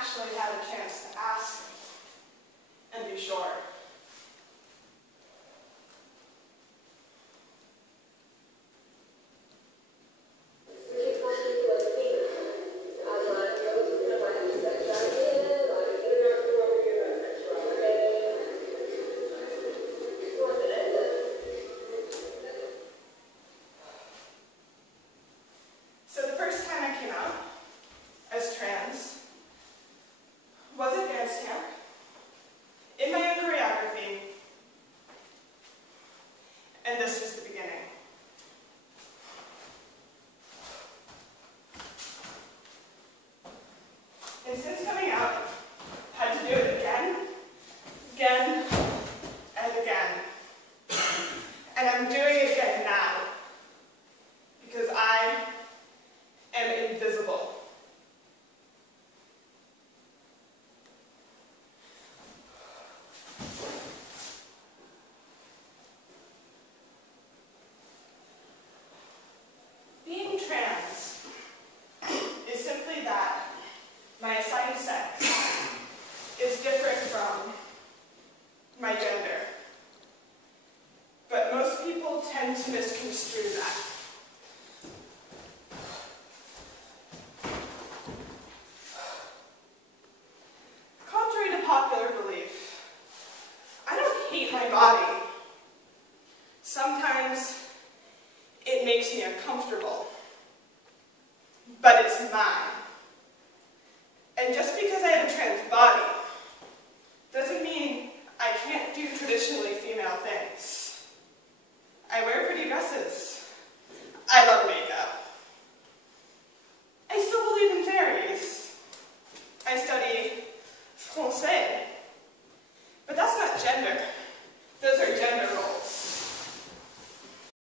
actually had a chance to ask and be sure. So the first time I came out as trans was at dance camp, in my own choreography, and this was the beginning. And since coming out, I've had to do it again, and again. And I'm doing it again now, because I am invisible. Being trans is simply that my assigned sex is different from my gender. But most people tend to misconstrue that. Contrary to popular belief, I don't hate my body. Sometimes it makes me uncomfortable, but it's mine. And just because I have a trans body doesn't mean I can't do traditionally female things. I wear pretty dresses. I love makeup. I still believe in fairies. I study Francais. But that's not gender.